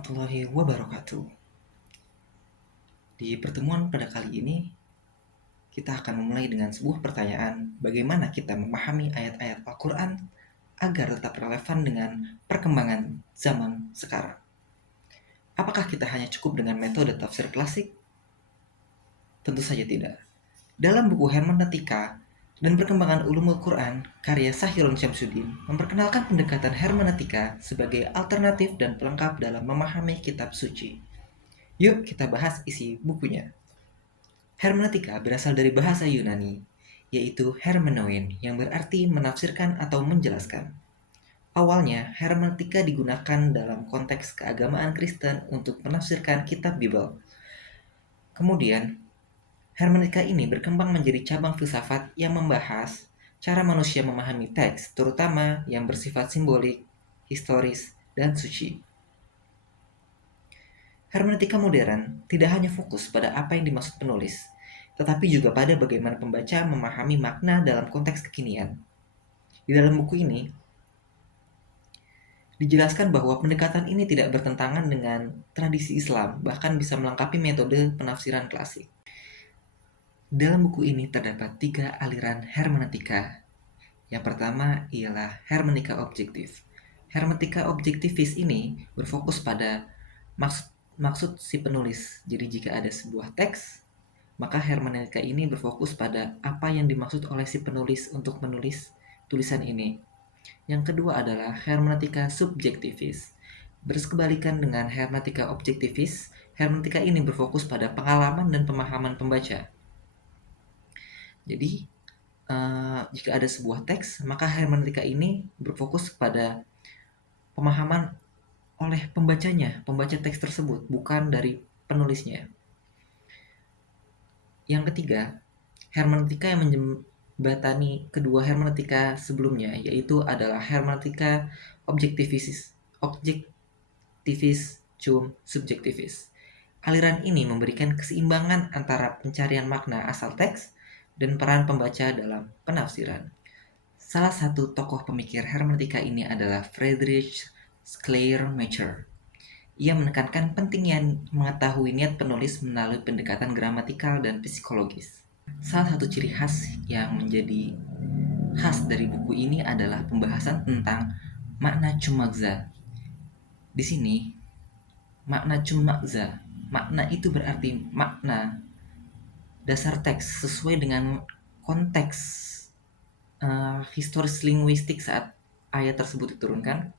warahmatullahi wabarakatuh. Di pertemuan pada kali ini, kita akan memulai dengan sebuah pertanyaan, bagaimana kita memahami ayat-ayat Al-Quran agar tetap relevan dengan perkembangan zaman sekarang. Apakah kita hanya cukup dengan metode tafsir klasik? Tentu saja tidak. Dalam buku Hermeneutika dan Perkembangan Ulumul Quran, karya Sahirun Syamsuddin memperkenalkan pendekatan hermeneutika sebagai alternatif dan pelengkap dalam memahami kitab suci. Yuk kita bahas isi bukunya. Hermeneutika berasal dari bahasa Yunani, yaitu hermenoin yang berarti menafsirkan atau menjelaskan. Awalnya, hermeneutika digunakan dalam konteks keagamaan Kristen untuk menafsirkan kitab Bible. Kemudian, hermeneutika ini berkembang menjadi cabang filsafat yang membahas cara manusia memahami teks, terutama yang bersifat simbolik, historis, dan suci. Hermeneutika modern tidak hanya fokus pada apa yang dimaksud penulis, tetapi juga pada bagaimana pembaca memahami makna dalam konteks kekinian. Di dalam buku ini, dijelaskan bahwa pendekatan ini tidak bertentangan dengan tradisi Islam, bahkan bisa melengkapi metode penafsiran klasik. Dalam buku ini terdapat 3 aliran hermeneutika. Yang pertama ialah hermeneutika objektif. Hermeneutika objektivis ini berfokus pada maksud si penulis. Jadi jika ada sebuah teks, maka hermeneutika ini berfokus pada apa yang dimaksud oleh si penulis untuk menulis tulisan ini. Yang kedua adalah hermeneutika subjektivis. Berkebalikan dengan hermeneutika objektivis, hermeneutika ini berfokus pada pengalaman dan pemahaman pembaca. Jadi, jika ada sebuah teks, maka hermeneutika ini berfokus pada pemahaman oleh pembacanya, pembaca teks tersebut, bukan dari penulisnya. Yang ketiga, hermeneutika yang menjembatani kedua hermeneutika sebelumnya, yaitu adalah hermeneutika objektivis cum subjektivis. Aliran ini memberikan keseimbangan antara pencarian makna asal teks dan peran pembaca dalam penafsiran. Salah satu tokoh pemikir hermeneutika ini adalah Friedrich Schleiermacher. Ia menekankan pentingnya mengetahui niat penulis melalui pendekatan gramatikal dan psikologis. Salah satu ciri khas yang menjadi khas dari buku ini adalah pembahasan tentang makna cumagza. Di sini, makna cumagza, makna itu berarti makna dasar teks sesuai dengan konteks historis linguistik saat ayat tersebut diturunkan.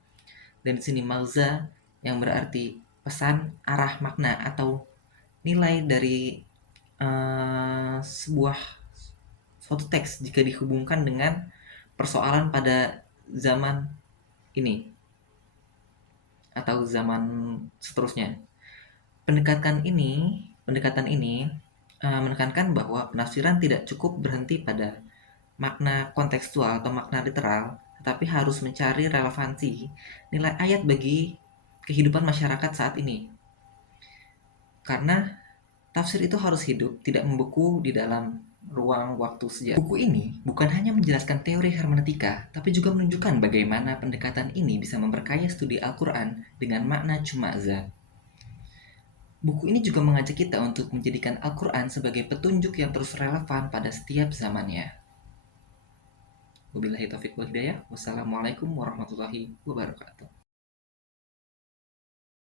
Dan di sini magza yang berarti pesan, arah, makna atau nilai dari suatu teks jika dihubungkan dengan persoalan pada zaman ini atau zaman seterusnya. Pendekatan ini menekankan bahwa penafsiran tidak cukup berhenti pada makna kontekstual atau makna literal, tetapi harus mencari relevansi nilai ayat bagi kehidupan masyarakat saat ini. Karena tafsir itu harus hidup, tidak membeku di dalam ruang waktu sejarah. Buku ini bukan hanya menjelaskan teori hermeneutika, tapi juga menunjukkan bagaimana pendekatan ini bisa memperkaya studi Al-Quran dengan makna cumagza. Buku ini juga mengajak kita untuk menjadikan Al-Quran sebagai petunjuk yang terus relevan pada setiap zamannya. Wabillahi taufiq wal hidayah. Wassalamualaikum warahmatullahi wabarakatuh.